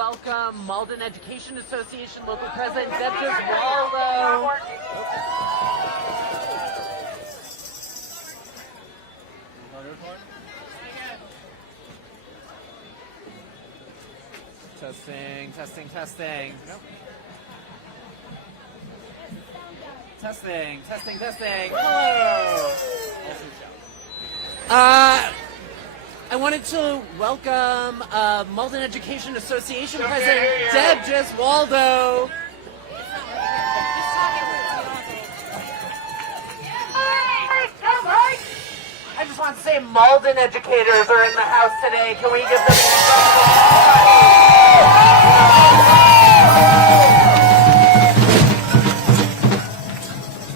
welcome Malden Education Association local president Deb Gesualdo. Testing, testing, testing. Nope. Testing, testing, testing. Hello. I wanted to welcome Malden Education Association President Deb Gesualdo. I just want to say Malden educators are in the house today. Can we give them a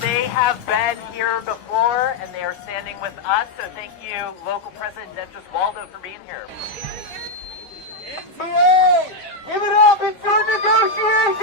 They have been here before, and they are standing with us, so thank you, local President Deb Gesualdo, for being here. Give it up! It's your negotiations!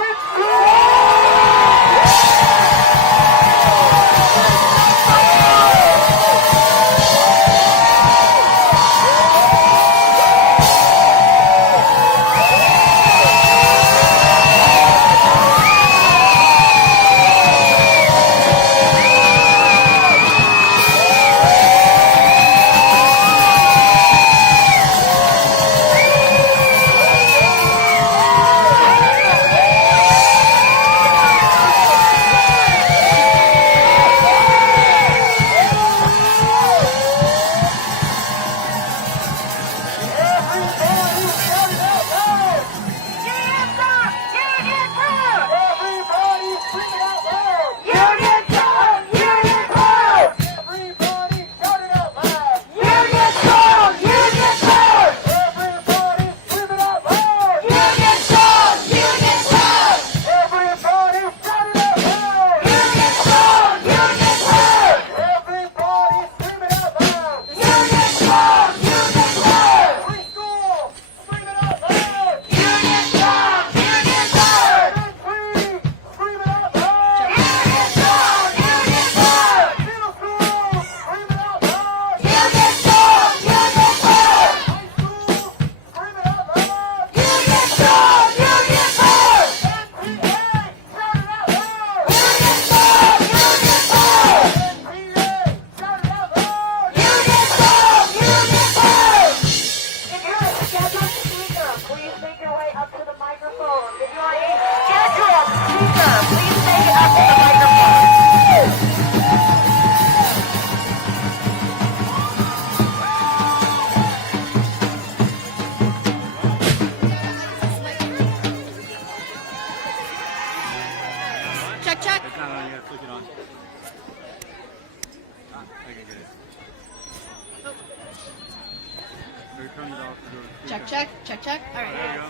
Check. All right. There you go.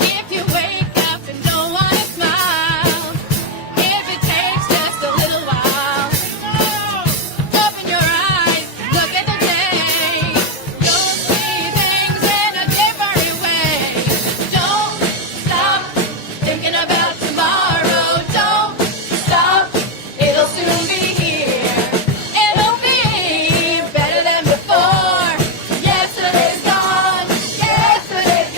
If you wake up and don't want to smile, if it takes just a little while, open your eyes, look at the day. You'll see things in a different way. Don't stop thinking about tomorrow. Don't stop, it'll soon be here. It'll be better than before. Yesterday's gone, yesterday's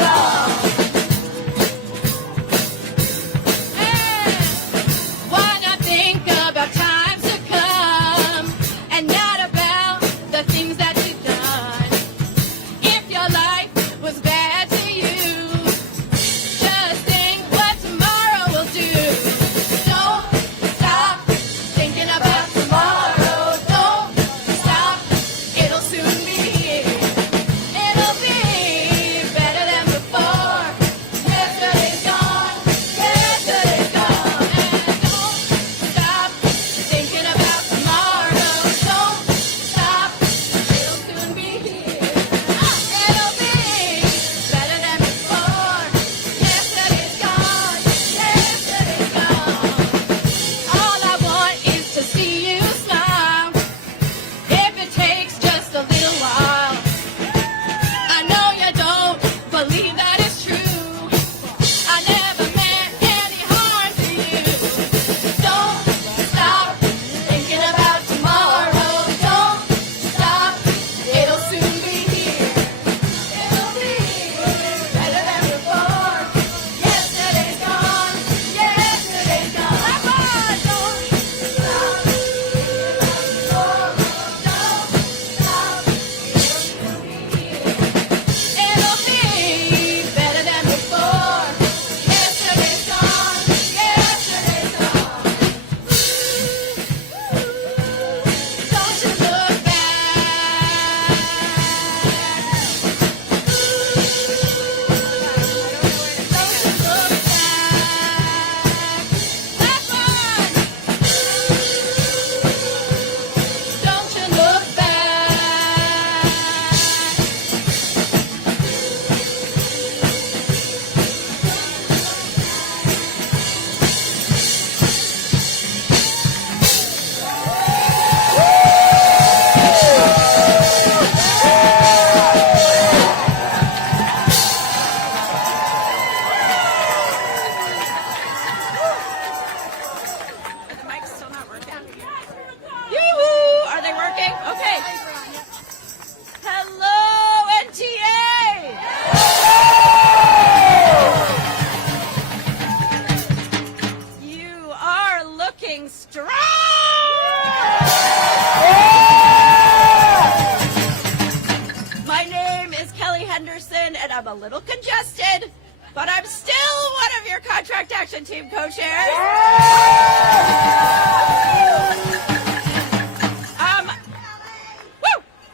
going strong. My name is Kelly Henderson, and I'm a little congested, but I'm still one of your contract action team co-chairs.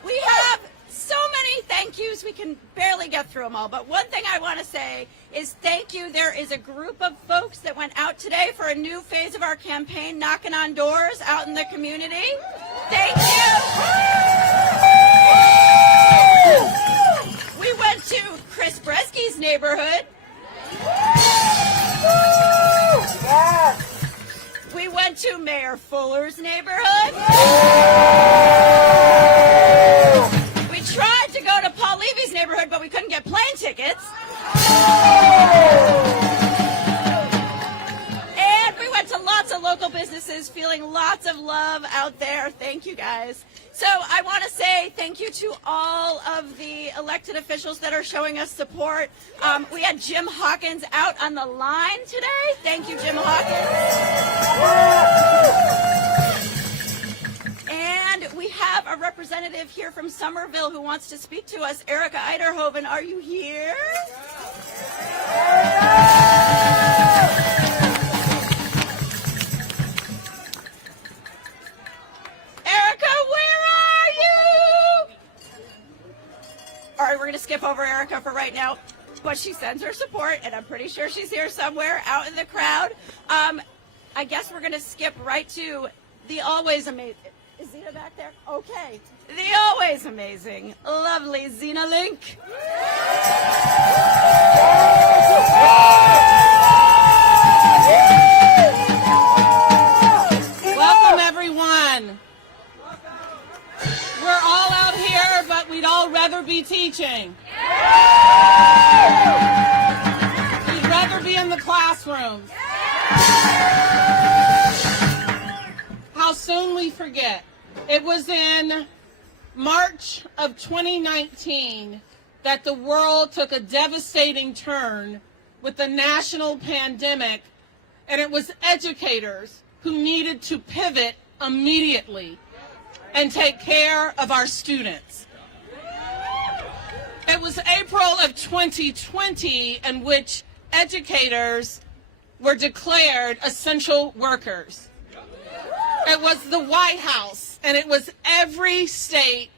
We have so many thank yous, we can barely get through them all, but one thing I want to say is thank you. There is a group of folks that went out today for a new phase of our campaign, knocking on doors out in the community. Thank you. We went to Chris Bresky's neighborhood. We went to Mayor Fuller's neighborhood. We tried to go to Paul Levy's neighborhood, but we couldn't get plane tickets. And we went to lots of local businesses, feeling lots of love out there. Thank you, guys. So I want to say thank you to all of the elected officials that are showing us support. We had Jim Hawkins out on the line today. Thank you, Jim Hawkins. And we have a representative here from Somerville who wants to speak to us. Erica Eiderhoven, are you here? Erica, where are you? All right, we're going to skip over Erica for right now, but she sends her support, and I'm pretty sure she's here somewhere out in the crowd. I guess we're going to skip right to the always amazing. Is Zena back there? Okay. The always amazing, lovely Zena Link. Welcome, everyone. We're all out here, but we'd all rather be teaching. We'd rather be in the classrooms. How soon we forget. It was in March of 2019 that the world took a devastating turn with the national pandemic, and it was educators who needed to pivot immediately and take care of our students. It was April of 2020 in which educators were declared essential workers. It was the White House, and it was every state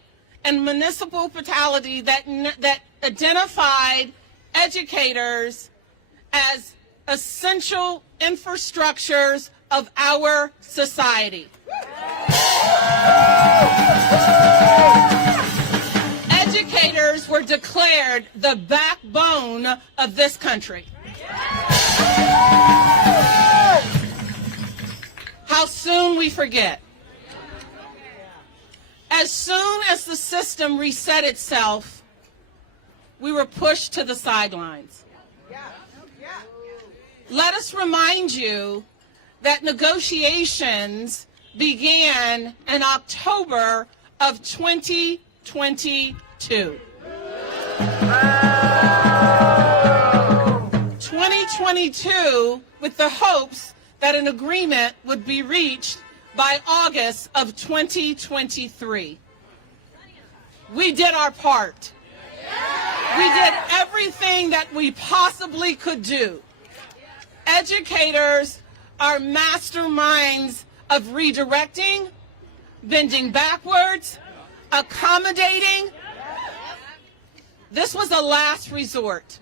and municipal fatality that identified educators as essential infrastructures of our society. Educators were declared the backbone of this country. How soon we forget. As soon as the system reset itself, we were pushed to the sidelines. Let us remind you that negotiations began in October of 2022. 2022 with the hopes that an agreement would be reached by August of 2023. We did our part. We did everything that we possibly could do. Educators are masterminds of redirecting, bending backwards, accommodating. This was a last resort.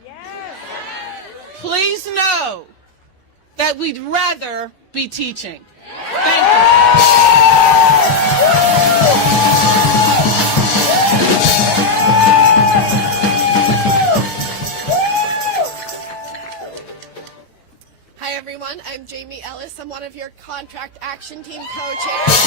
Please know that we'd rather be teaching. Thank you. Hi everyone, I'm Jamie Ellis. I'm one of your contract action team co-chairs.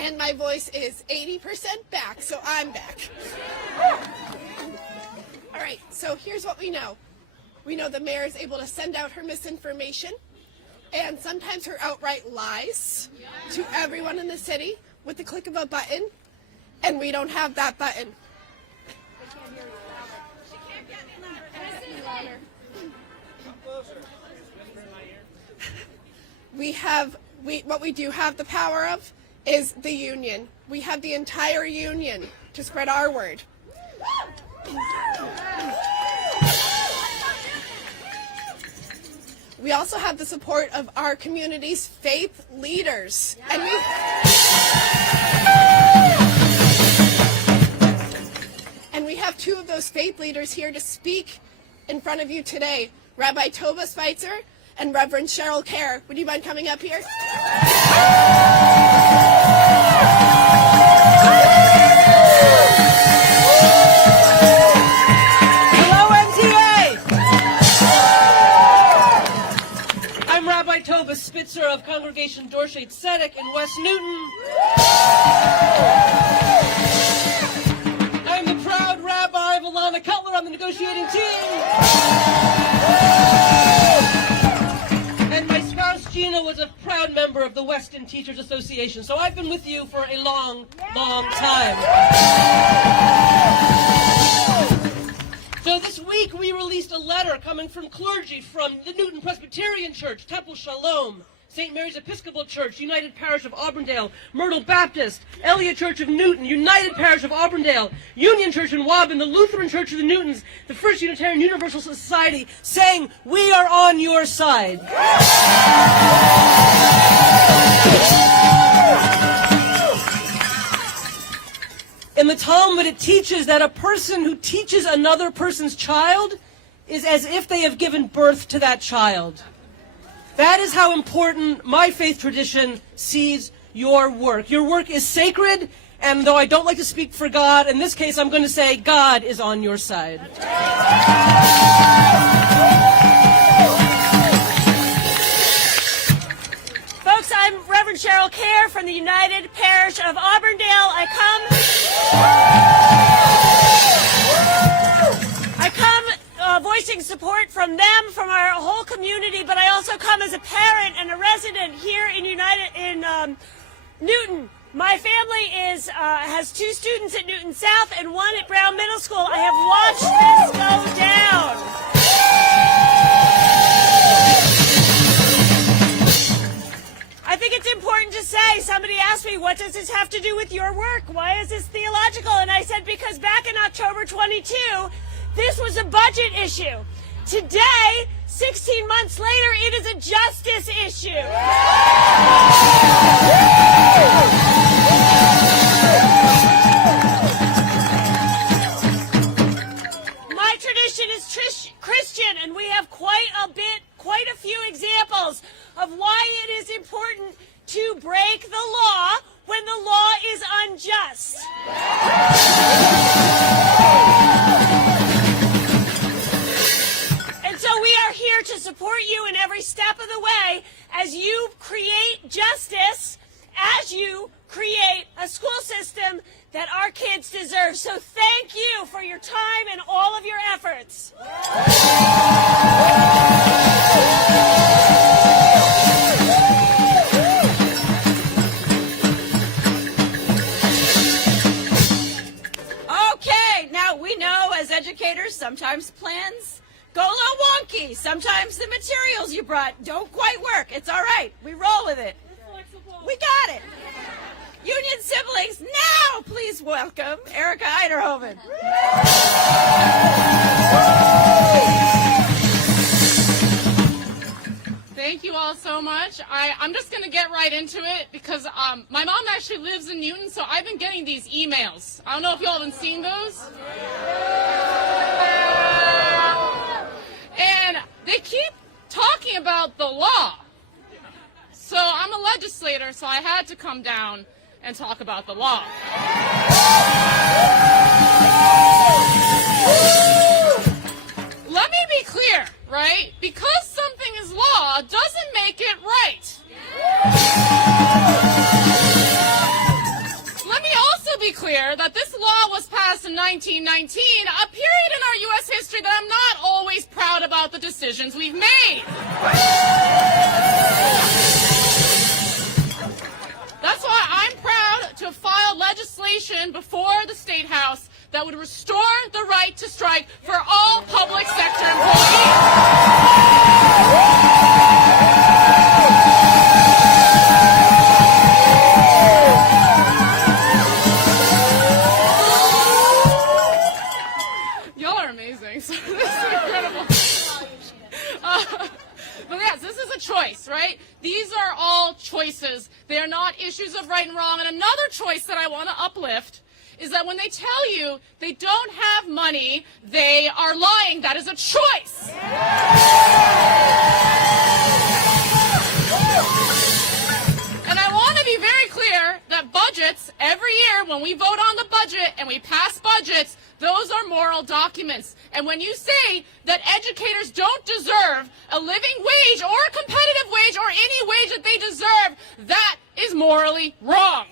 And my voice is 80% back, so I'm back. All right, so here's what we know. We know the mayor is able to send out her misinformation and sometimes her outright lies to everyone in the city with the click of a button, and we don't have that button. What we do have the power of is the union. We have the entire union to spread our word. We also have the support of our community's faith leaders. And we have two of those faith leaders here to speak in front of you today, Rabbi Tova Spitzer and Reverend Cheryl Kerr. Would you mind coming up here? I'm Rabbi Tova Spitzer of Congregation Dorshay Tzedek in West Newton. I'm the proud rabbi of Alana Cutler on the negotiating team. And my spouse Gina was a proud member of the Weston Teachers Association. So I've been with you for a long, long time. So this week we released a letter coming from clergy from the Newton Presbyterian Church, Temple Shalom, St. Mary's Episcopal Church, United Parish of Auburndale, Myrtle Baptist, Elliott Church of Newton, United Parish of Auburndale, Union Church in Waban, the Lutheran Church of the Newtons, the First Unitarian Universal Society, saying, we are on your side. In the Talmud, it teaches that a person who teaches another person's child is as if they have given birth to that child. That is how important my faith tradition sees your work. Your work is sacred, and though I don't like to speak for God, in this case I'm going to say God is on your side. Folks, I'm Reverend Cheryl Kerr from the United Parish of Auburndale. I come voicing support from them, from our whole community, but I also come as a parent and a resident here in Newton. My family has two students at Newton South and one at Brown Middle School. I have watched this go down. I think it's important to say, somebody asked me, what does this have to do with your work? Why is this theological? And I said, because back in October 22, this was a budget issue. Today, 16 months later, it is a justice issue. My tradition is Christian, and we have quite a few examples of why it is important to break the law when the law is unjust. And so we are here to support you in every step of the way as you create justice, as you create a school system that our kids deserve. So thank you for your time and all of your efforts. Okay, now we know as educators sometimes plans go a little wonky. Sometimes the materials you brought don't quite work. It's all right. We roll with it. We got it. Union siblings, now please welcome Erica Eiderhoven. Thank you all so much. I'm just going to get right into it because my mom actually lives in Newton, so I've been getting these emails. I don't know if you all have been seeing those. And they keep talking about the law. So I'm a legislator, so I had to come down and talk about the law. Let me be clear, right? Because something is law doesn't make it right. Let me also be clear that this law was passed in 1919, a period in our U.S. history that I'm not always proud about the decisions we've made. That's why I'm proud to have filed legislation before the State House that would restore the right to strike for all public sector employees. This is incredible. But yes, this is a choice, right? These are all choices. They are not issues of right and wrong. And another choice that I want to uplift is that when they tell you they don't have money, they are lying. That is a choice. And I want to be very clear that budgets, every year when we vote on the budget and we pass budgets, those are moral documents. And when you say that educators don't deserve a living wage or a competitive wage or any wage that they deserve, that is morally wrong.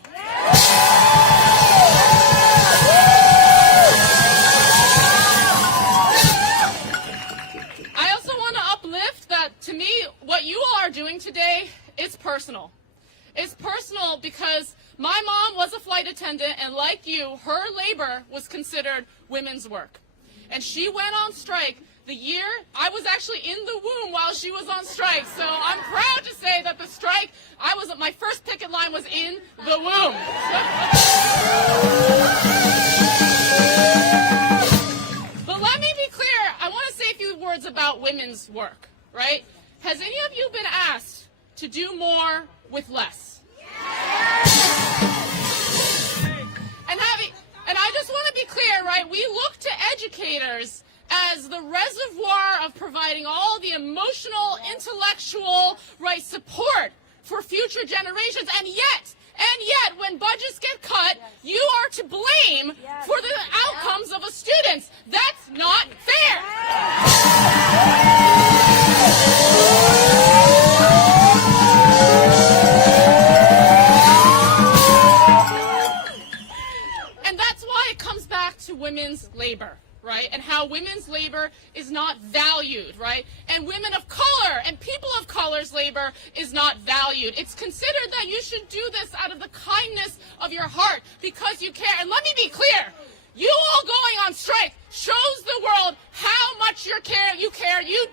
I also want to uplift that, to me, what you all are doing today is personal. It's personal because my mom was a flight attendant, and like you, her labor was considered women's work. And she went on strike the year I was actually in the womb while she was on strike. So I'm proud to say that the strike, my first picket line was in the womb. But let me be clear, I want to say a few words about women's work, right? Has any of you been asked to do more with less? And I just want to be clear, right? We look to educators as the reservoir of providing all the emotional, intellectual, right, support for future generations. And yet, when budgets get cut, you are to blame for the outcomes of a student. That's not fair. To women's labor, right? And how women's labor is not valued, right? And women of color and people of color's labor is not valued. It's considered that you should do this out of the kindness of your heart because you care. And let me be clear, you all going on strike shows the world how much you care. You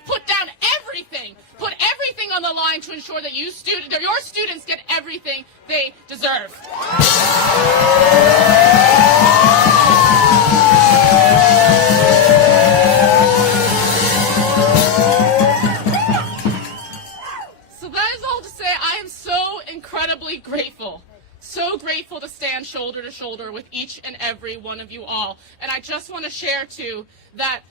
put down everything, put everything on the line to ensure that your students get everything they deserve. Incredibly grateful, so grateful to stand shoulder to shoulder with each and every one of you all. And I just want to share too that,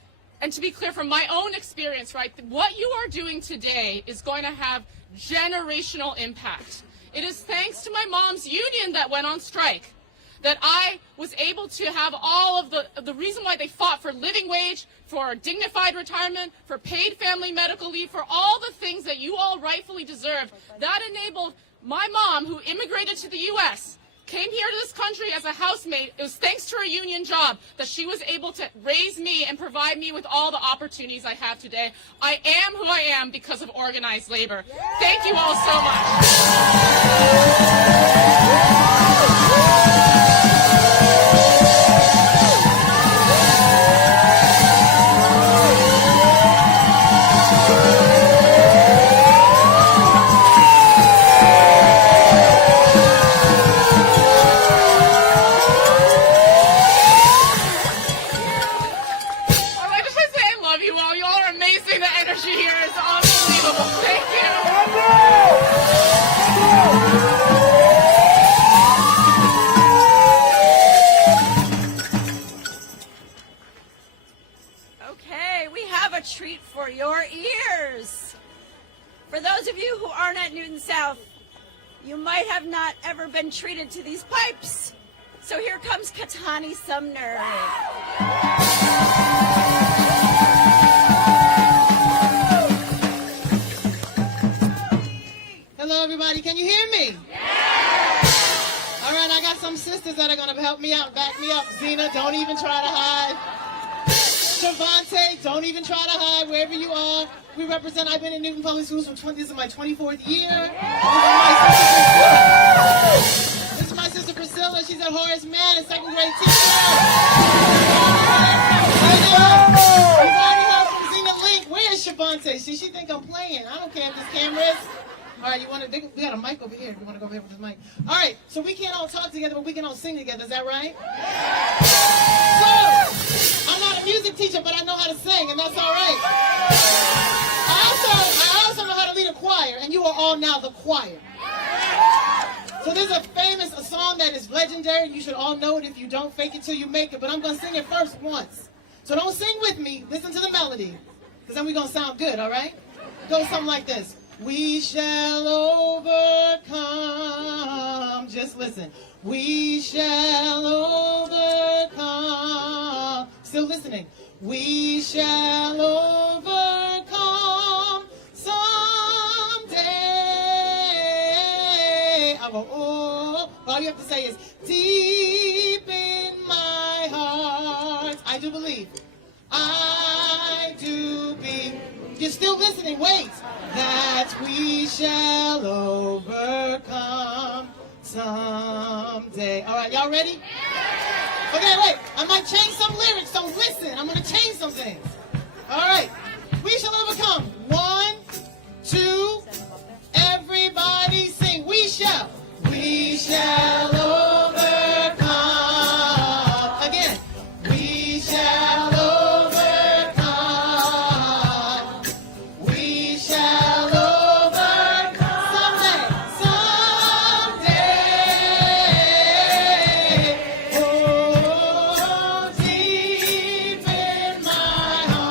and to be clear from my own experience, right, what you are doing today is going to have generational impact. It is thanks to my mom's union that went on strike that I was able to have all of the reason why they fought for living wage, for dignified retirement, for paid family medical leave, for all the things that you all rightfully deserve. That enabled my mom, who immigrated to the U.S., came here to this country as a housemaid. It was thanks to her union job that she was able to raise me and provide me with all the opportunities I have today. I am who I am because of organized labor. Thank you all so much. Okay, we have a treat for your ears. For those of you who aren't at Newton South, you might have not ever been treated to these pipes. So here comes Katani Sumner. Hello, everybody. Can you hear me? All right, I got some sisters that are going to help me out, back me up. Zena, don't even try to hide. Shavante, don't even try to hide wherever you are. We represent, I've been in Newton Public Schools for this is my 24th year. This is my sister Priscilla. She's at Horace Mann, a second grade teacher. We've already heard from Zena Link. Where is Shavante? See, she think I'm playing. I don't care if this camera is. All right, we got a mic over here. You want to go over here with this mic? All right, so we can't all talk together, but we can all sing together. Is that right? So, I'm not a music teacher, but I know how to sing, and that's all right. I also know how to lead a choir, and you are all now the choir. So there's a song that is legendary. You should all know it. If you don't, fake it till you make it. But I'm going to sing it first once. So don't sing with me. Listen to the melody, because then we're going to sound good, all right? Go something like this. We shall overcome. Just listen. We shall overcome. Still listening. We shall overcome someday. I go, oh. All you have to say is, deep in my heart, I do believe. I do believe. You're still listening. Wait. That we shall overcome someday. All right, y'all ready? Okay, wait. I might change some lyrics, so listen. I'm going to change some things. All right. We shall overcome. 1, 2, everybody sing. We shall. We shall overcome. Again. We shall overcome. We shall overcome. Someday. Oh, deep in my heart.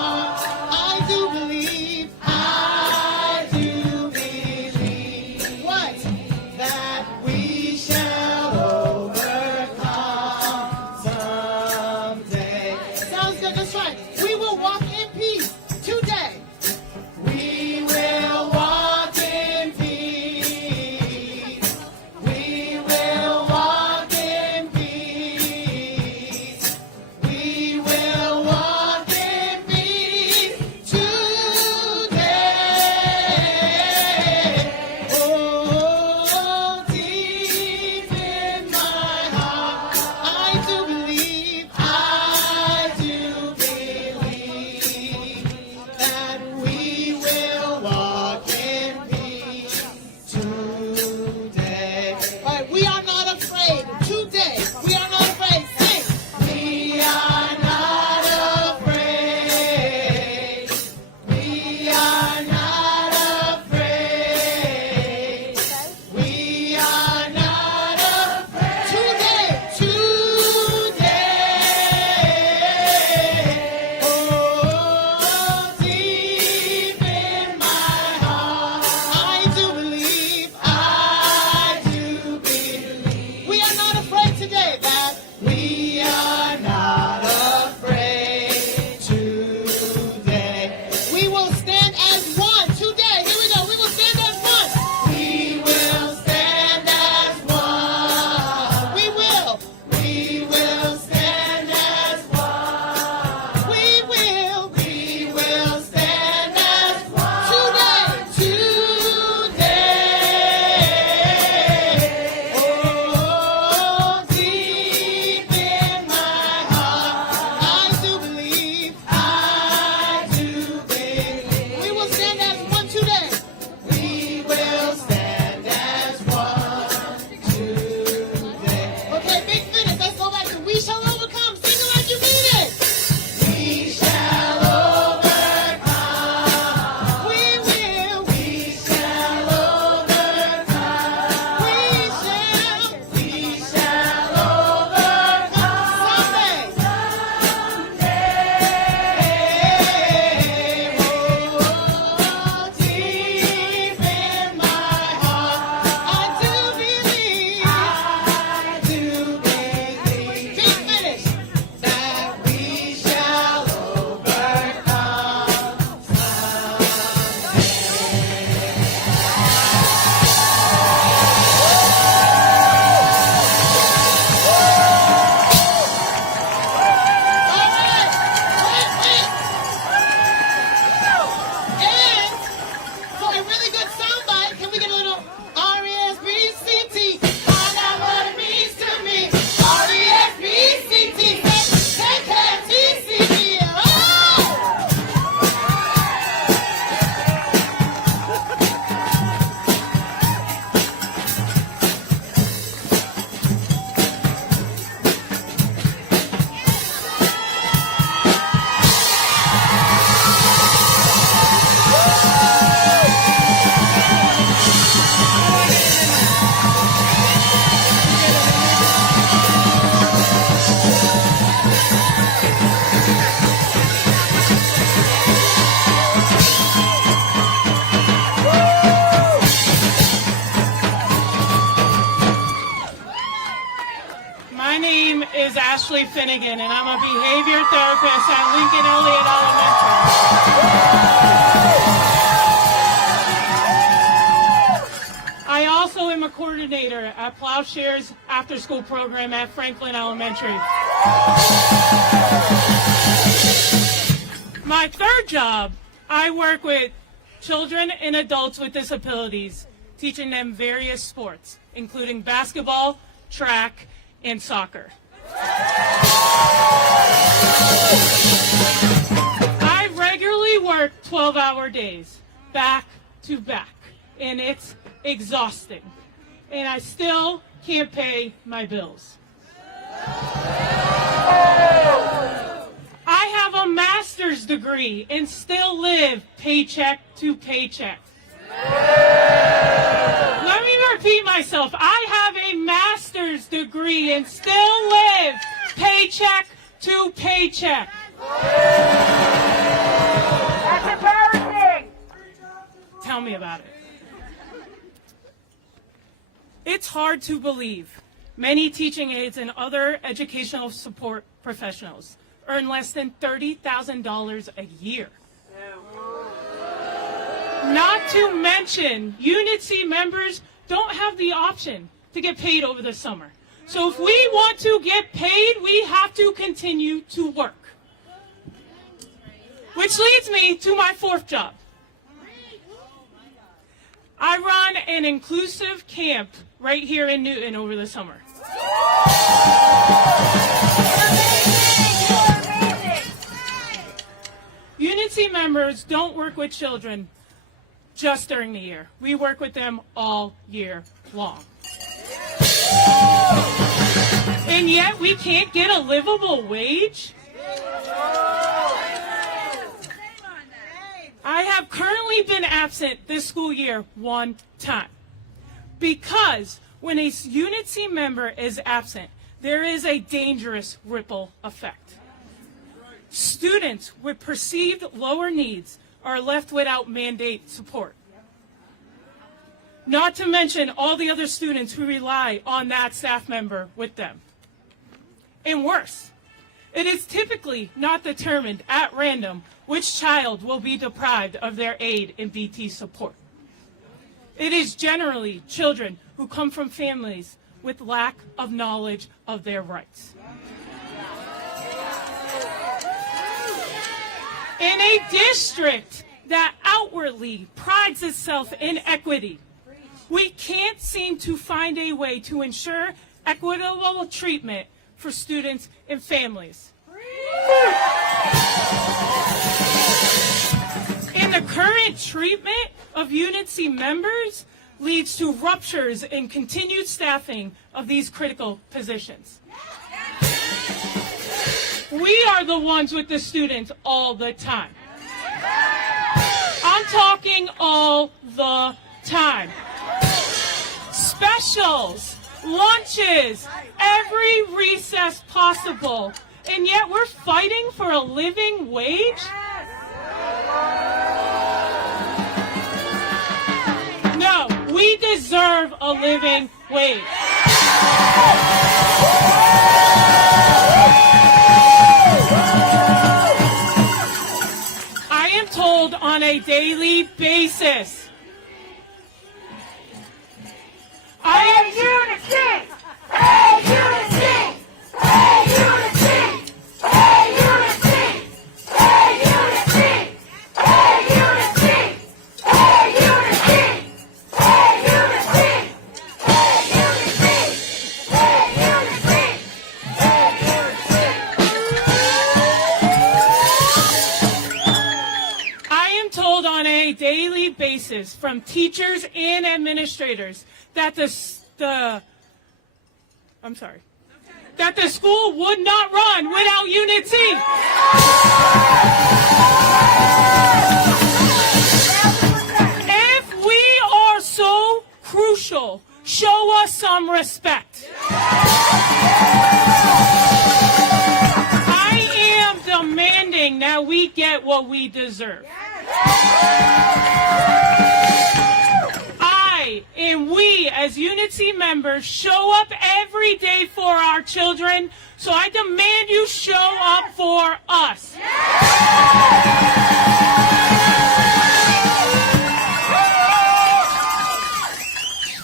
Ashley Finnegan, and I'm a behavior therapist at Lincoln Elliott Elementary. I also am a coordinator at Plowshares after-school program at Franklin Elementary. My third job, I work with children and adults with disabilities, teaching them various sports, including basketball, track, and soccer. I regularly work 12-hour days, back to back, and it's exhausting. And I still can't pay my bills. I have a master's degree and still live paycheck to paycheck. Let me repeat myself. I have a master's degree and still live paycheck to paycheck. That's embarrassing. Tell me about it. It's hard to believe. Many teaching aides and other educational support professionals earn less than $30,000 a year. Not to mention, Unit C members don't have the option to get paid over the summer. So if we want to get paid, we have to continue to work. Which leads me to my fourth job. I run an inclusive camp right here in Newton over the summer. Unit C members don't work with children just during the year. We work with them all year long. And yet we can't get a livable wage? I have currently been absent this school year one time. Because when a Unit C member is absent, there is a dangerous ripple effect. Students with perceived lower needs are left without mandate support. Not to mention all the other students who rely on that staff member with them. And worse, it is typically not determined at random which child will be deprived of their aid and BT support. It is generally children who come from families with lack of knowledge of their rights. In a district that outwardly prides itself in equity, we can't seem to find a way to ensure equitable treatment for students and families. And the current treatment of Unit C members leads to ruptures and continued staffing of these critical positions. We are the ones with the students all the time. I'm talking all the time. Specials, lunches, every recess possible, and yet we're fighting for a living wage? No, we deserve a living wage. I am told on a daily basis. From teachers and administrators that the school would not run without Unit C. If we are so crucial, show us some respect. I am demanding that we get what we deserve. And we as Unity members, show up every day for our children. So I demand you show up for us.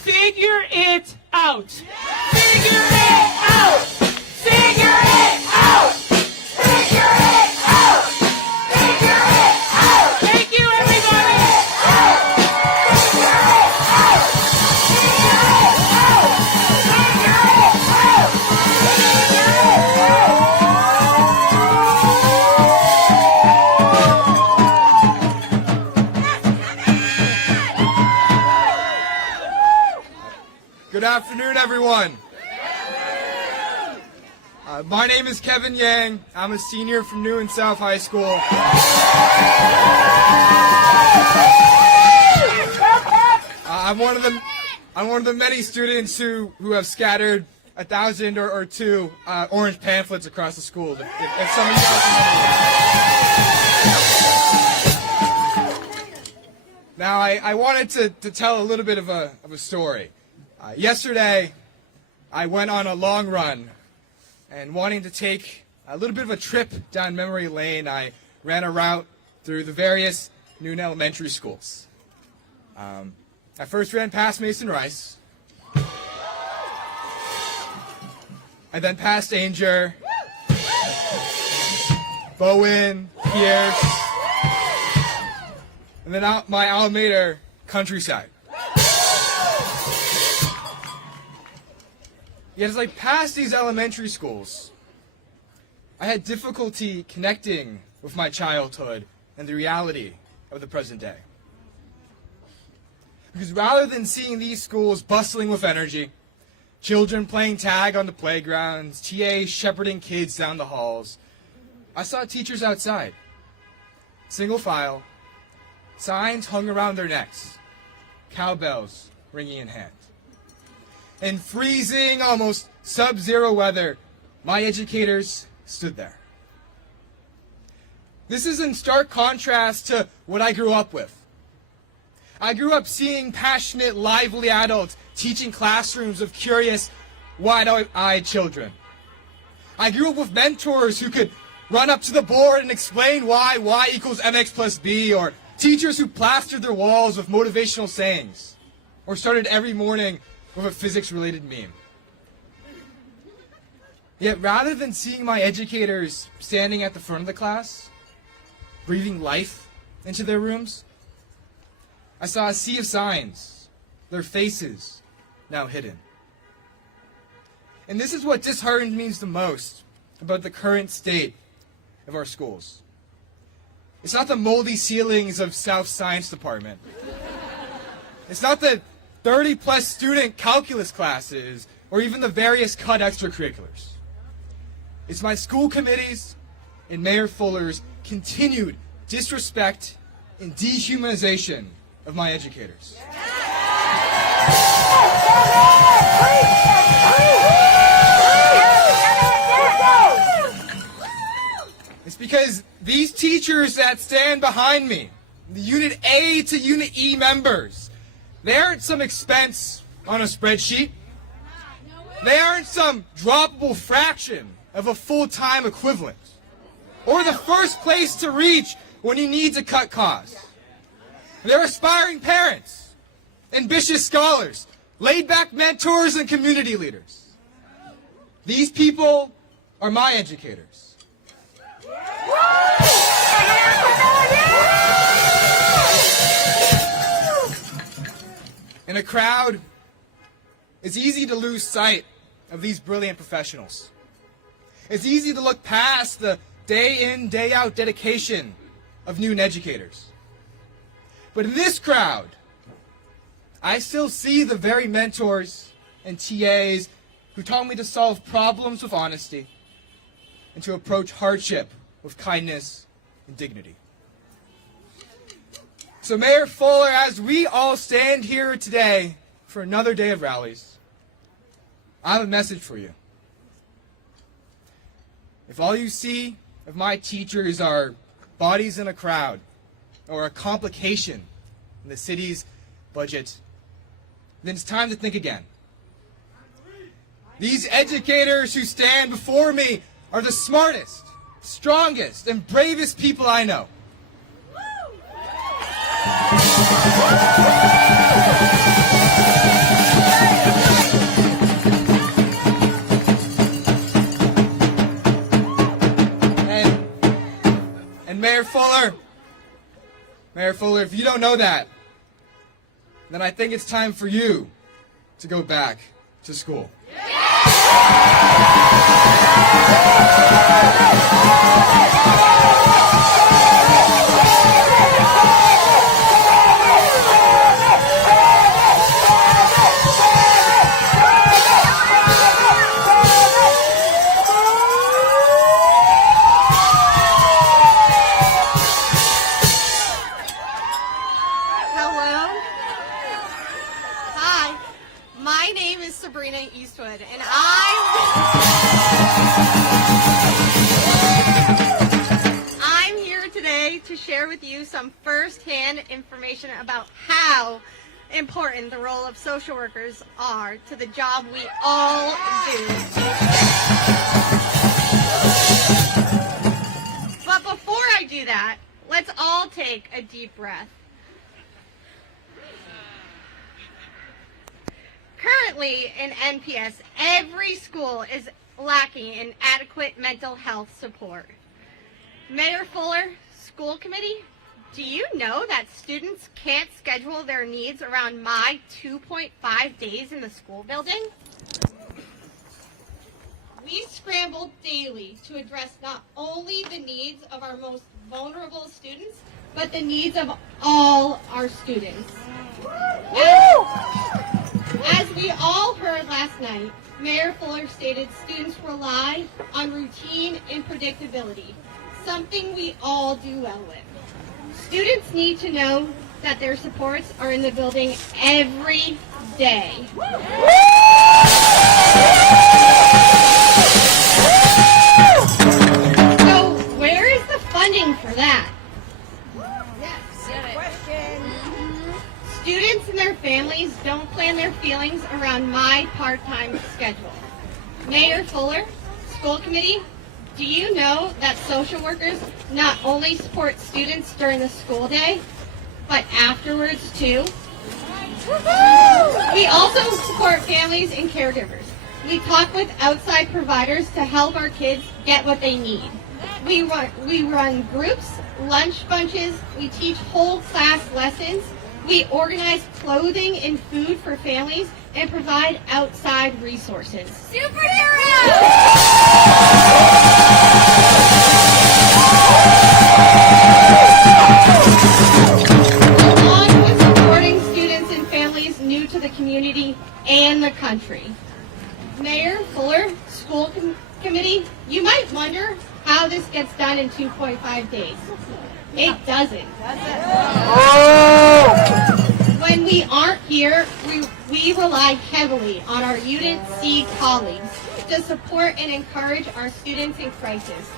Figure it out. Figure it out. Figure it out. Figure it out. Figure it out. Thank you, everybody. Figure it out. Figure it out. Figure it out. Figure Good afternoon, everyone. My name is Kevin Yang. I'm a senior from New and South High School. I'm one of the many students who have scattered 1,000 or two orange pamphlets across the school. If some of you Now, I wanted to tell a little bit of a story. Yesterday, I went on a long run, and wanting to take a little bit of a trip down memory lane, I ran a route through the various Newton elementary schools. I first ran past Mason Rice. I then passed Ainger, Bowen, Pierce, and then out my alma mater, Countryside. Yet as I passed these elementary schools, I had difficulty connecting with my childhood and the reality of the present day. Because rather than seeing these schools bustling with energy, children playing tag on the playgrounds, TAs shepherding kids down the halls, I saw teachers outside, single file, signs hung around their necks, cowbells ringing in hand. In freezing, almost sub-zero weather, my educators stood there. This is in stark contrast to what I grew up with. I grew up seeing passionate, lively adults teaching classrooms of curious, wide-eyed children. I grew up with mentors who could run up to the board and explain why y equals mx plus b, or teachers who plastered their walls with motivational sayings, or started every morning with a physics-related meme. Yet rather than seeing my educators standing at the front of the class, breathing life into their rooms, I saw a sea of signs, their faces now hidden. And this is what disheartened me the most about the current state of our schools. It's not the moldy ceilings of South Science Department. It's not the 30-plus student calculus classes, or even the various cut extracurriculars. It's my school committees and Mayor Fuller's continued disrespect and dehumanization of my educators. It's because these teachers that stand behind me, the Unit A to Unit E members, they aren't some expense on a spreadsheet. They aren't some droppable fraction of a full-time equivalent, or the first place to reach when you need to cut costs. They're aspiring parents, ambitious scholars, laid-back mentors, and community leaders. These people are my educators. In a crowd, it's easy to lose sight of these brilliant professionals. It's easy to look past the day-in, day-out dedication of Newton educators. But in this crowd, I still see the very mentors and TAs who taught me to solve problems with honesty and to approach hardship with kindness and dignity. So Mayor Fuller, as we all stand here today for another day of rallies, I have a message for you. If all you see of my teachers are bodies in a crowd or a complication in the city's budget, then it's time to think again. These educators who stand before me are the smartest, strongest, and bravest people I know. And Mayor Fuller, if you don't know that, then I think it's time for you to go back to school. Hello. Hi. My name is Sabrina Eastwood, and I'm here today to share with you some first-hand information about how important the role of social workers are to the job we all do. But before I do that, let's all take a deep breath. Currently in NPS, every school is lacking in adequate mental health support. Mayor Fuller, school committee, do you know that students can't schedule their needs around my 2.5 days in the school building? We scramble daily to address not only the needs of our most vulnerable students, but the needs of all our students. As we all heard last night, Mayor Fuller stated students rely on routine and predictability, something we all do well with. Students need to know that their supports are in the building every day. So where is the funding for that? Students and their families don't plan their feelings around my part-time schedule. Mayor Fuller, school committee, do you know that social workers not only support students during the school day, but afterwards too? We also support families and caregivers. We talk with outside providers to help our kids get what they need. We run groups, lunch bunches, we teach whole class lessons, we organize clothing and food for families, and provide outside resources. Superheroes! Along with supporting students and families new to the community and the country. Mayor Fuller, school committee, you might wonder how this gets done in 2.5 days. It doesn't. When we aren't here, we rely heavily on our Unit C colleagues to support and encourage our students in crisis,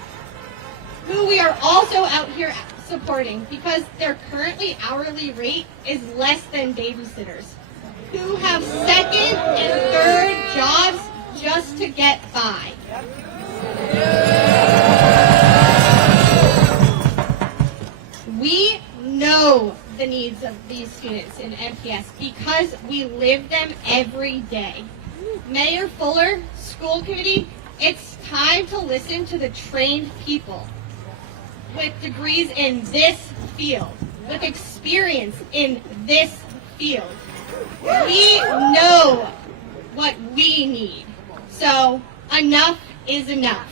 who we are also out here supporting because their currently hourly rate is less than babysitters, who have second and third jobs just to get by. We know the needs of these students in NPS because we live them every day. Mayor Fuller, school committee, it's time to listen to the trained people with degrees in this field, with experience in this field. We know what we need. So enough is enough.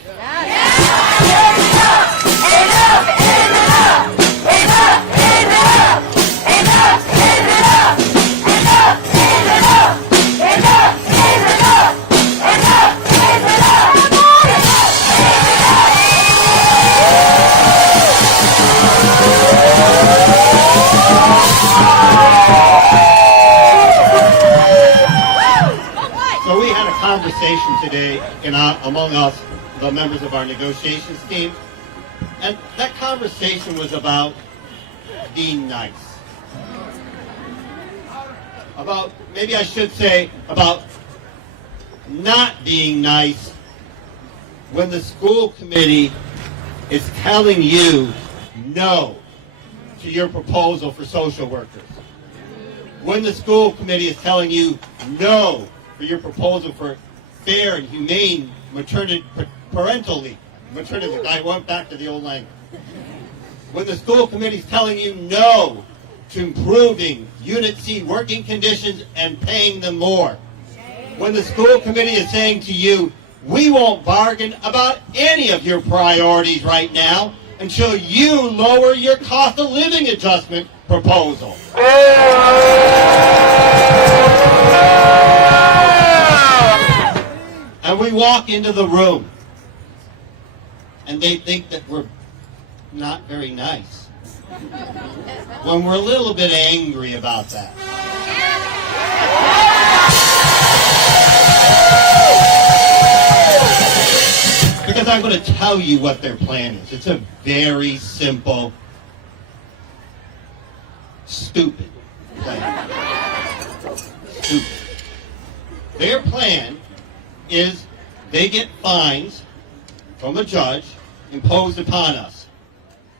So we had a conversation today among us, the members of our negotiations team, and that conversation was about being nice. about, maybe I should say, about not being nice when the school committee is telling you no to your proposal for social workers. When the school committee is telling you no for your proposal for fair and humane parental leave. Maternity leave. I went back to the old language. When the school committee is telling you no to improving Unit C working conditions and paying them more. When the school committee is saying to you, we won't bargain about any of your priorities right now until you lower your cost of living adjustment proposal. And we walk into the room and they think that we're not very nice when we're a little bit angry about that. Because I'm going to tell you what their plan is. It's a very simple, stupid plan. Stupid. Their plan is they get fines from a judge imposed upon us.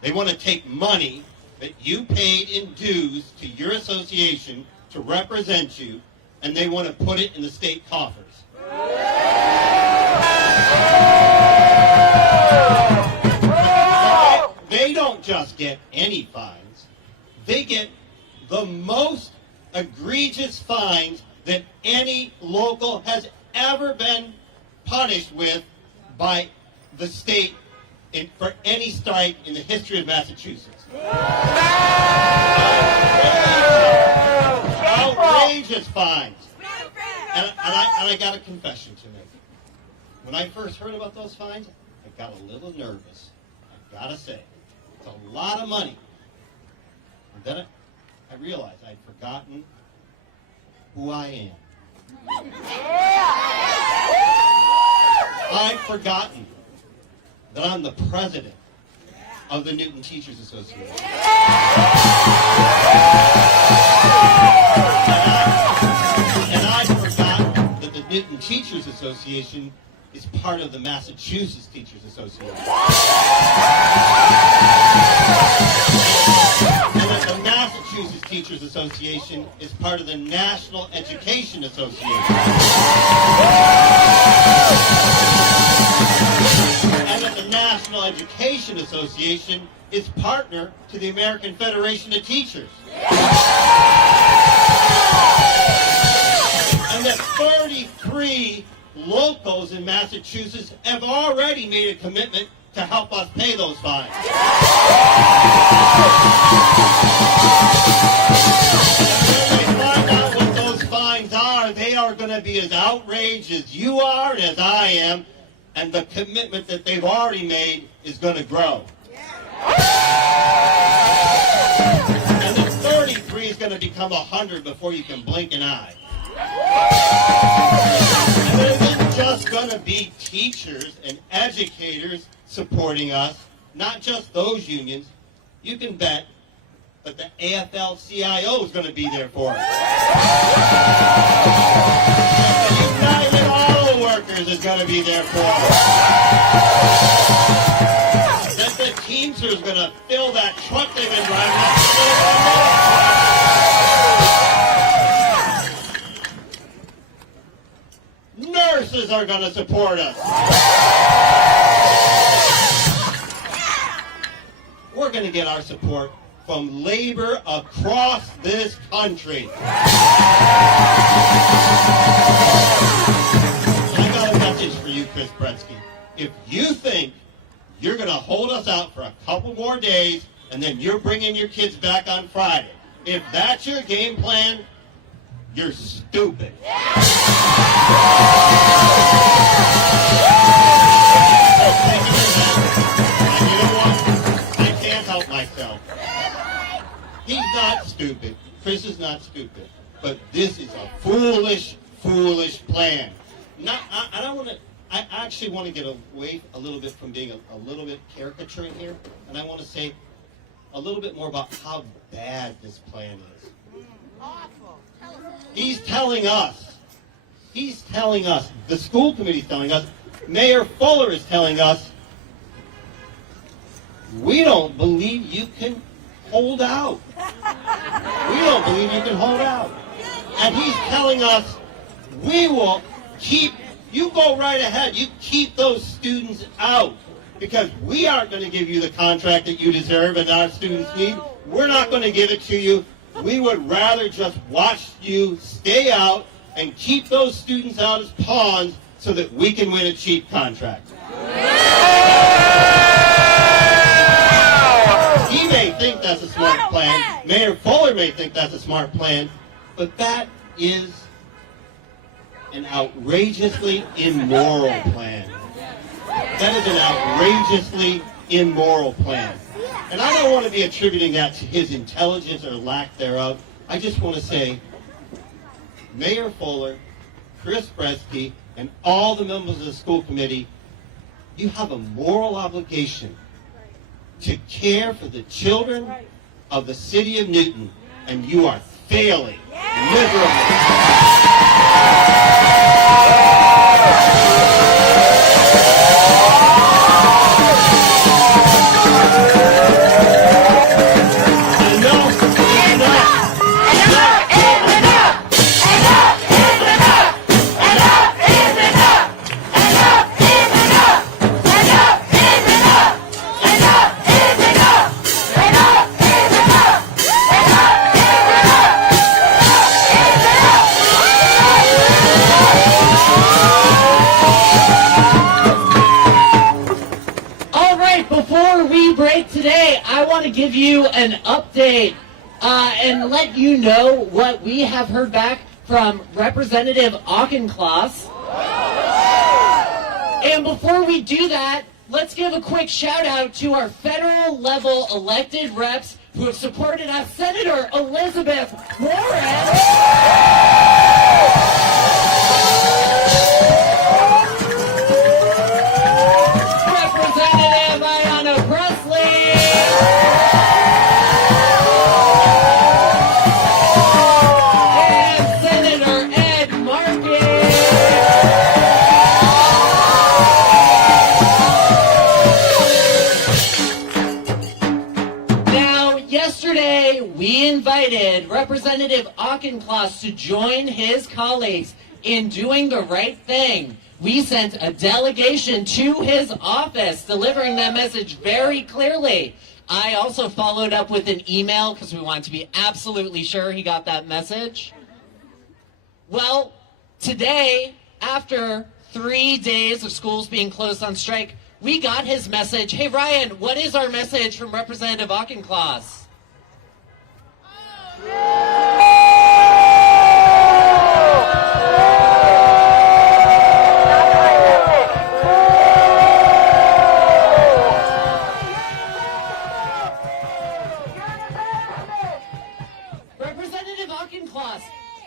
They want to take money that you paid in dues to your association to represent you, and they want to put it in the state coffers. They don't just get any fines. They get the most egregious fines that any local has ever been punished with by the state for any strike in the history of Massachusetts. Outrageous fines. And I got a confession to make. When I first heard about those fines, I got a little nervous. I gotta say, it's a lot of money. And then I realized I'd forgotten who I am. I'd forgotten that I'm the president of the Newton Teachers Association. And I'd forgotten that the Newton Teachers Association is part of the Massachusetts Teachers Association. And that the Massachusetts Teachers Association is part of the National Education Association. And that the National Education Association is partner to the American Federation of Teachers. And that 33 locals in Massachusetts have already made a commitment to help us pay those fines. When they find out what those fines are, they are going to be as outraged as you are and as I am, and the commitment that they've already made is going to grow. And the 33 is going to become 100 before you can blink an eye. And it isn't just going to be teachers and educators supporting us, not just those unions. You can bet that the AFL-CIO is going to be there for us. That the United Auto Workers is going to be there for us. That the Teamsters is going to fill that truck they've been driving. Nurses are going to support us. We're going to get our support from labor across this country. I got a message for you, Chris Bretsky. If you think you're going to hold us out for a couple more days and then you're bringing your kids back on Friday, if that's your game plan, you're stupid. And you know what? I can't help myself. He's not stupid. Chris is not stupid. But this is a foolish, foolish plan. I actually want to get away a little bit from being a little bit caricaturing here. And I want to say, a little bit more about how bad this plan is. He's telling us, the school committee's telling us, Mayor Fuller is telling us, we don't believe you can hold out. We don't believe you can hold out. And he's telling us, we will keep, you go right ahead, you keep those students out, because we aren't going to give you the contract that you deserve and our students need. We're not going to give it to you. We would rather just watch you stay out and keep those students out as pawns so that we can win a cheap contract. He may think that's a smart plan. Mayor Fuller may think that's a smart plan, but that is an outrageously immoral plan. That is an outrageously immoral plan. And I don't want to be attributing that to his intelligence or lack thereof. I just want to say, Mayor Fuller, Chris Bresky, and all the members of the school committee, you have a moral obligation to care for the children of the city of Newton, and you are failing miserably. Today, I want to give you an update and let you know what we have heard back from Representative Auchincloss. And before we do that, let's give a quick shout out to our federal level elected reps who have supported us. Senator Elizabeth Warren. Representative Ayanna Presley. And Senator Ed Markey. Now, yesterday we invited Representative Auchincloss to join his colleagues in doing the right thing. We sent a delegation to his office, delivering that message very clearly. I also followed up with an email because we wanted to be absolutely sure he got that message. Well, today, after 3 days of schools being closed on strike, we got his message. Hey, Ryan, what is our message from Representative Auchincloss? Representative Auchincloss,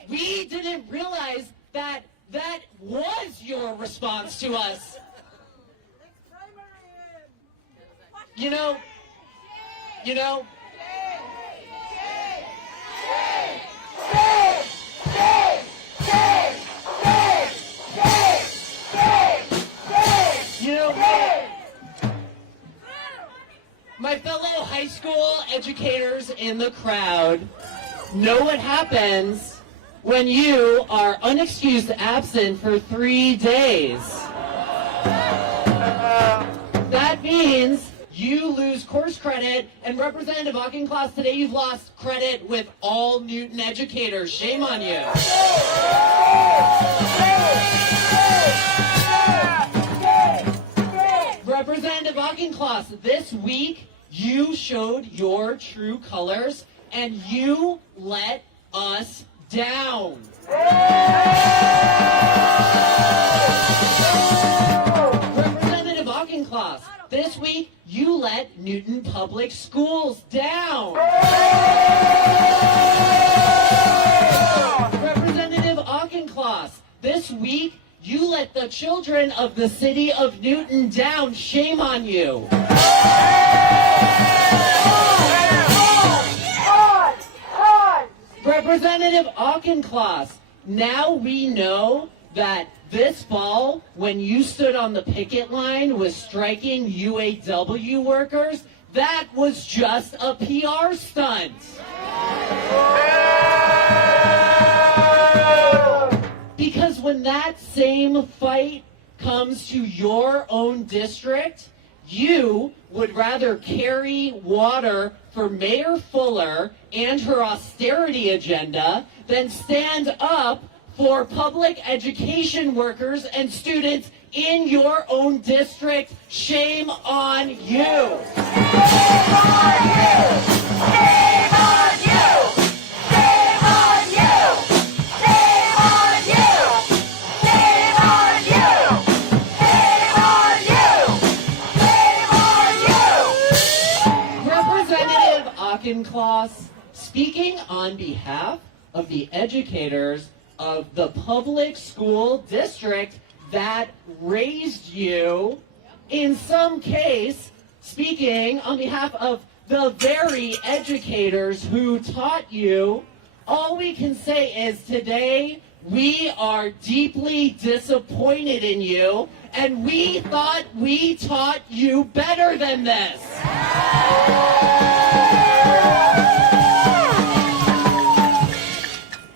we didn't realize that that was your response to us. You know, my fellow high school educators in the crowd know what happens when you are unexcused absent for 3 days. That means you lose course credit, and Representative Auchincloss, today you've lost credit with all Newton educators. Shame on you. Representative Auchincloss, this week you showed your true colors and you let us down. Representative Auchincloss, this week you let Newton Public Schools down. Representative Auchincloss, this week you let the children of the city of Newton down. Shame on you. Representative Auchincloss, now we know that this fall, when you stood on the picket line was striking UAW workers, that was just a PR stunt. Because when that same fight comes to your own district, you would rather carry water for Mayor Fuller and her austerity agenda than stand up for public education workers and students in your own district. Shame on you. Shame on you! Shame on you! Shame on you! Shame on you! Shame on you! Shame on you! Shame on you! Representative Auchincloss, speaking on behalf of the educators of the public school district that raised you, in some case, speaking on behalf of the very educators who taught you, all we can say is today we are deeply disappointed in you, and we thought we taught you better than this.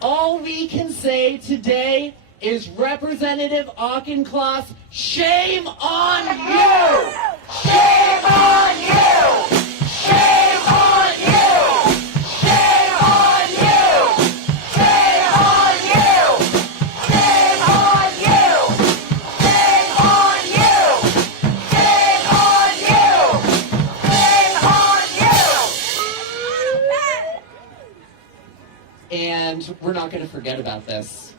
All we can say today is Representative Auchincloss, shame on you! Shame on you! Shame on you! Shame on you! Shame on you! Shame on you! Shame on you! Shame on you! Shame on you! And we're not going to forget about this.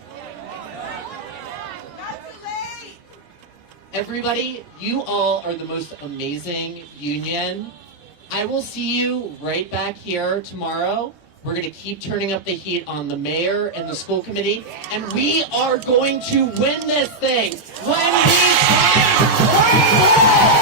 Everybody, you all are the most amazing union. I will see you right back here tomorrow. We're going to keep turning up the heat on the mayor and the school committee, and we are going to win this thing when we fight.